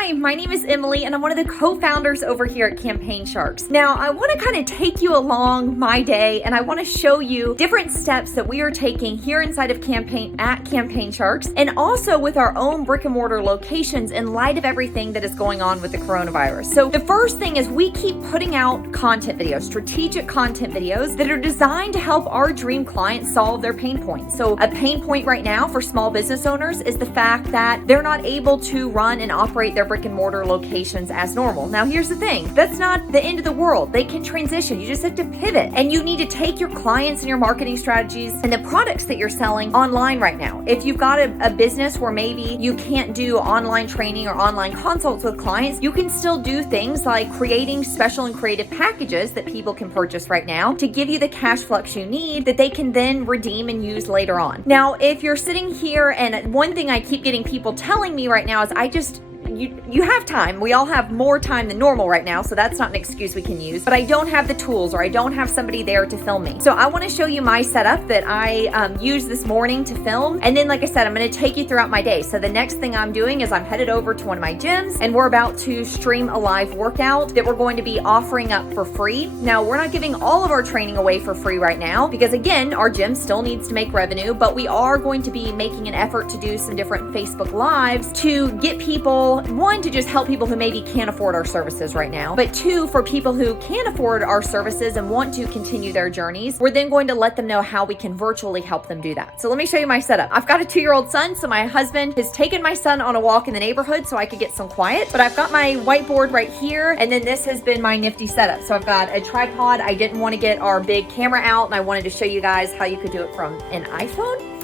Hi, my name is Emily and I'm one of the co-founders over here at Campaign Sharks. Now, I want to kind of take you along my day and I want to show you different steps that we are taking here inside of Campaign Sharks and also with our own brick and mortar locations in light of everything that is going on with the coronavirus. So the first thing is we keep putting out content videos, strategic content videos that are designed to help our dream clients solve their pain points. So a pain point right now for small business owners is the fact that they're not able to run and operate their brick and mortar locations as normal. Now, here's the thing. That's not the end of the world. They can transition. You just have to pivot and you need to take your clients and your marketing strategies and the products that you're selling online right now. If you've got a business where maybe you can't do online training or online consults with clients, you can still do things like creating special and creative packages that people can purchase right now to give you the cash flux you need that they can then redeem and use later on. Now, if you're sitting here, and one thing I keep getting people telling me right now is you have time. We all have more time than normal right now, so that's not an excuse we can use, but I don't have the tools or I don't have somebody there to film me. So I want to show you my setup that I used this morning to film. And then, like I said, I'm going to take you throughout my day. So the next thing I'm doing is I'm headed over to one of my gyms and we're about to stream a live workout that we're going to be offering up for free. Now, we're not giving all of our training away for free right now because, again, our gym still needs to make revenue, but we are going to be making an effort to do some different Facebook Lives to get people, one, to just help people who maybe can't afford our services right now, but two, for people who can afford our services and want to continue their journeys, we're then going to let them know how we can virtually help them do that. So let me show you my setup. I've got a 2-year-old son, so my husband has taken my son on a walk in the neighborhood so I could get some quiet, but I've got my whiteboard right here, and then this has been my nifty setup. So I've got a tripod. I didn't want to get our big camera out, and I wanted to show you guys how you could do it from an iPhone.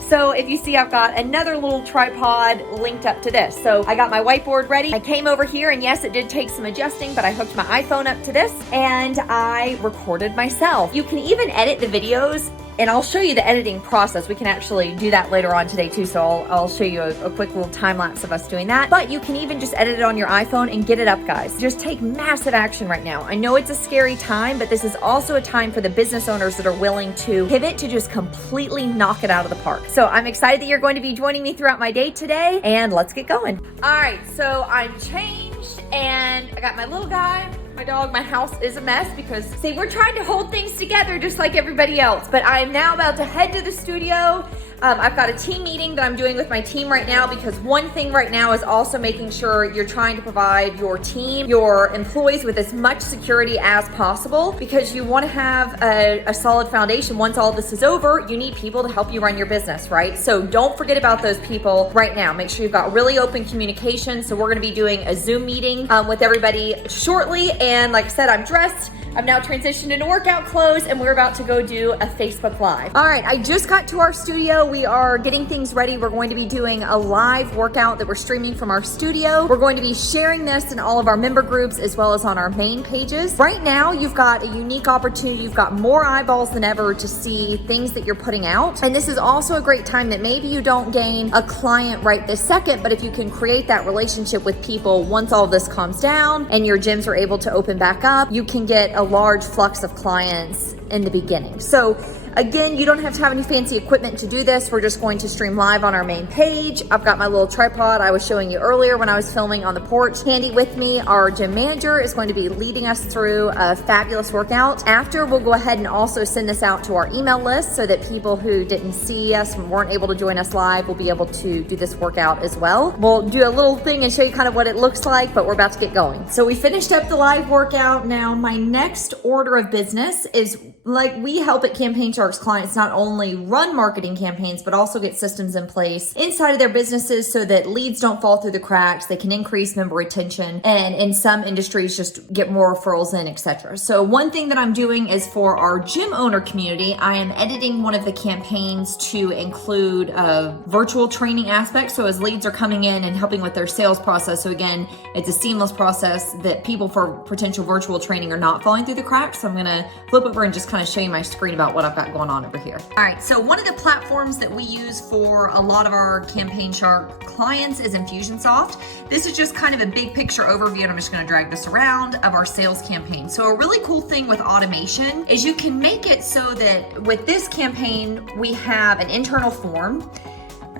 So if you see, I've got another little tripod linked up to this. So I got my whiteboard ready. I came over here, and yes, it did take some adjusting, but I hooked my iPhone up to this and I recorded myself. You can even edit the videos, and I'll show you the editing process. We can actually do that later on today too, so I'll show you a quick little time lapse of us doing that. But you can even just edit it on your iPhone and get it up, guys. Just take massive action right now. I know it's a scary time, but this is also a time for the business owners that are willing to pivot to just completely knock it out of the park. So I'm excited that you're going to be joining me throughout my day today, and let's get going. All right, so I'm changed and I got my little guy. My dog, my house is a mess because, see, we're trying to hold things together just like everybody else, but I am now about to head to the studio. I've got a team meeting that I'm doing with my team right now because one thing right now is also making sure you're trying to provide your team, your employees with as much security as possible because you want to have a solid foundation. Once all this is over, you need people to help you run your business, right? So don't forget about those people right now. Make sure you've got really open communication. So we're going to be doing a Zoom meeting with everybody shortly. And like I said, I'm dressed. I've now transitioned into workout clothes and we're about to go do a Facebook Live. All right, I just got to our studio. We are getting things ready. We're going to be doing a live workout that we're streaming from our studio. We're going to be sharing this in all of our member groups as well as on our main pages. Right now, you've got a unique opportunity. You've got more eyeballs than ever to see things that you're putting out. And this is also a great time that maybe you don't gain a client right this second, but if you can create that relationship with people once all this calms down and your gyms are able to open back up, you can get a large flux of clients in the beginning. So again, you don't have to have any fancy equipment to do this. We're just going to stream live on our main page. I've got my little tripod I was showing you earlier when I was filming on the porch handy with me. Our gym manager is going to be leading us through a fabulous workout. After, we'll go ahead and also send this out to our email list so that people who didn't see us and weren't able to join us live will be able to do this workout as well. We'll do a little thing and show you kind of what it looks like, but we're about to get going. So we finished up the live workout. Now my next order of business is, like, we help at Campaign Sharks clients not only run marketing campaigns, but also get systems in place inside of their businesses so that leads don't fall through the cracks. They can increase member retention and in some industries just get more referrals in, etc. So one thing that I'm doing is for our gym owner community, I am editing one of the campaigns to include a virtual training aspect. So as leads are coming in and helping with their sales process. So again, it's a seamless process that people for potential virtual training are not falling through the cracks. So I'm going to flip over and just kind of show you my screen about what I've got going on over here. All right, so one of the platforms that we use for a lot of our Campaign Shark clients is Infusionsoft. This is just kind of a big picture overview, and I'm just gonna drag this around, of our sales campaign. So a really cool thing with automation is you can make it so that with this campaign, we have an internal form.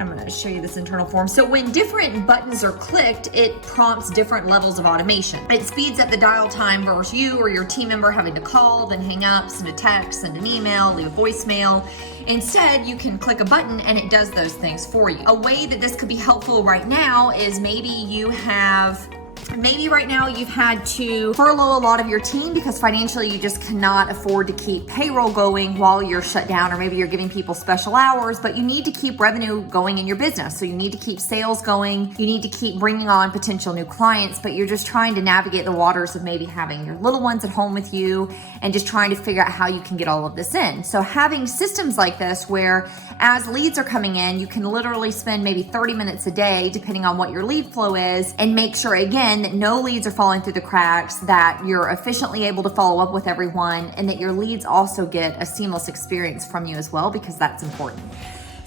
I'm going to show you this internal form. So when different buttons are clicked, it prompts different levels of automation. It speeds up the dial time versus you or your team member having to call, then hang up, send a text, send an email, leave a voicemail. Instead, you can click a button and it does those things for you. A way that this could be helpful right now is maybe right now you've had to furlough a lot of your team because financially you just cannot afford to keep payroll going while you're shut down, or maybe you're giving people special hours, but you need to keep revenue going in your business. So you need to keep sales going. You need to keep bringing on potential new clients, but you're just trying to navigate the waters of maybe having your little ones at home with you and just trying to figure out how you can get all of this in. So having systems like this where as leads are coming in, you can literally spend maybe 30 minutes a day, depending on what your lead flow is, and make sure again that no leads are falling through the cracks, that you're efficiently able to follow up with everyone, and that your leads also get a seamless experience from you as well, because that's important.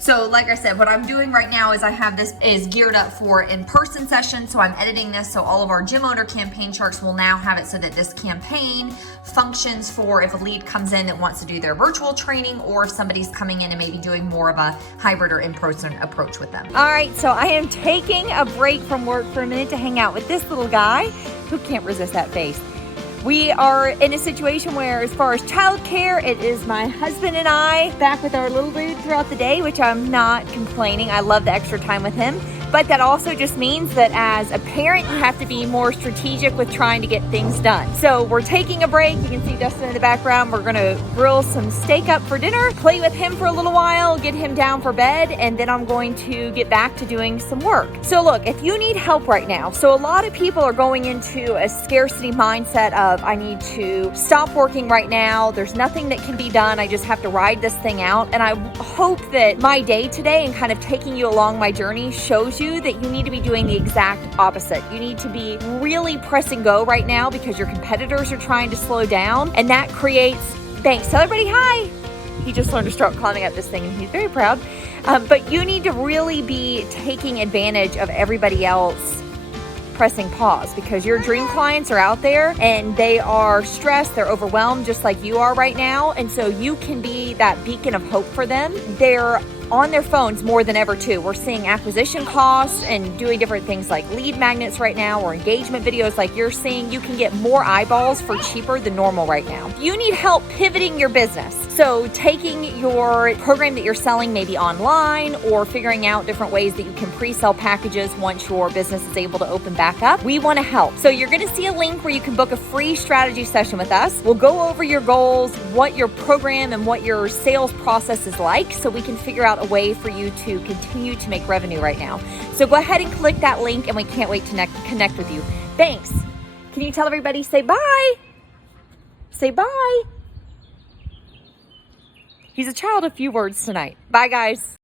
So like I said, what I'm doing right now is I have this is geared up for in-person sessions. So I'm editing this so all of our gym owner campaign charts will now have it so that this campaign functions for if a lead comes in that wants to do their virtual training, or if somebody's coming in and maybe doing more of a hybrid or in-person approach with them. All right, so I am taking a break from work for a minute to hang out with this little guy who can't resist that face. We are in a situation where, as far as childcare, it is my husband and I back with our little dude throughout the day, which I'm not complaining. I love the extra time with him. But that also just means that as a parent, you have to be more strategic with trying to get things done. So we're taking a break. You can see Dustin in the background. We're gonna grill some steak up for dinner, play with him for a little while, get him down for bed, and then I'm going to get back to doing some work. So look, if you need help right now, so a lot of people are going into a scarcity mindset of, I need to stop working right now. There's nothing that can be done. I just have to ride this thing out. And I hope that my day today and kind of taking you along my journey shows you that you need to be doing the exact opposite. You need to be really press and go right now because your competitors are trying to slow down, and that creates, thanks, tell everybody hi. He just learned to start climbing up this thing and he's very proud. But you need to really be taking advantage of everybody else pressing pause, because your dream clients are out there and they are stressed, they're overwhelmed just like you are right now. And so you can be that beacon of hope for them. They're on their phones more than ever too. We're seeing acquisition costs and doing different things like lead magnets right now, or engagement videos like you're seeing. You can get more eyeballs for cheaper than normal right now. You need help pivoting your business. So taking your program that you're selling maybe online, or figuring out different ways that you can pre-sell packages once your business is able to open back up. We want to help. So you're going to see a link where you can book a free strategy session with us. We'll go over your goals, what your program and what your sales process is like, so we can figure out a way for you to continue to make revenue right now. So go ahead and click that link, and we can't wait to connect with you. Thanks. Can you tell everybody, say bye? Say bye. He's a child of few words tonight. Bye, guys.